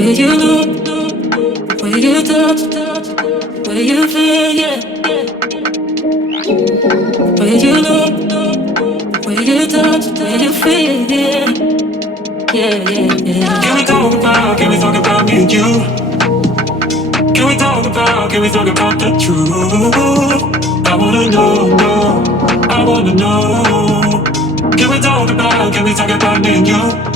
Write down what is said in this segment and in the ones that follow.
Where you look, where you touch, where you feel, yeah. Where you look, where you touch, where you feel, yeah. Yeah, yeah, yeah. Can we talk about me and you? Can we talk about the truth? I wanna know, I wanna know. Can we talk about me and you?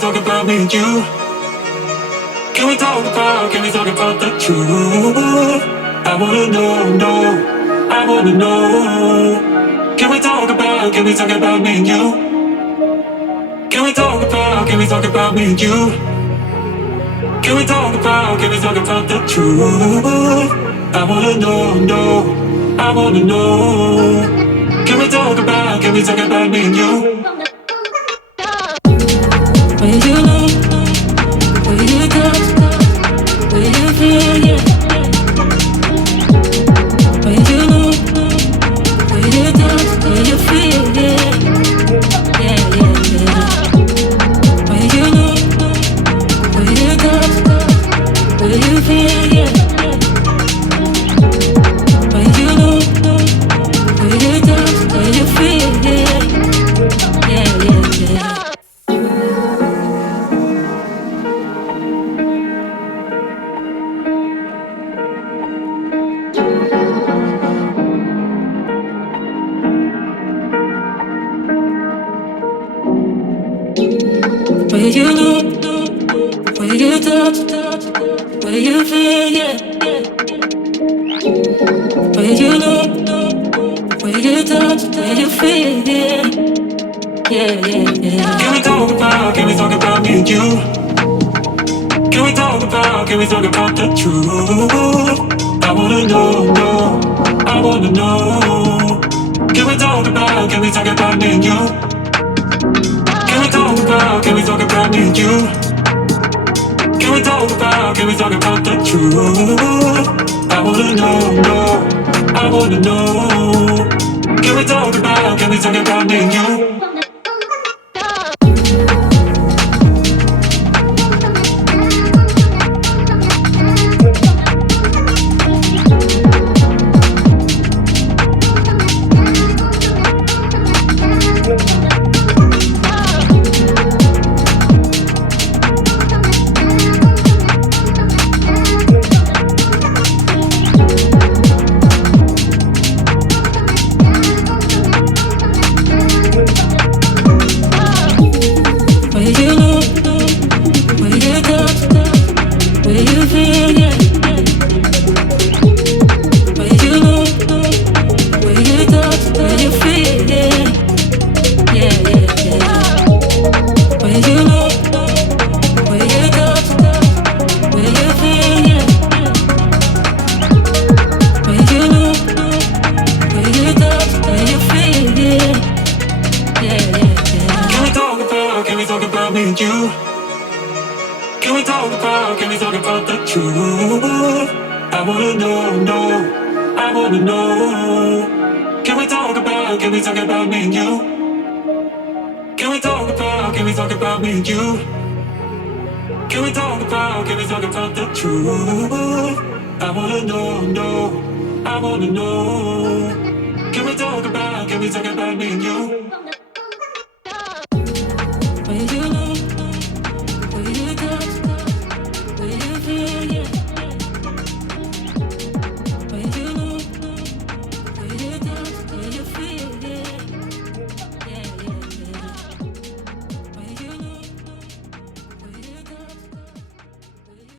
Can we talk about me and you? Can we talk about the truth? I wanna know, I wanna know. Can we talk about me and you? Can we talk about the truth? I wanna know, I wanna know. Can we talk about me and you?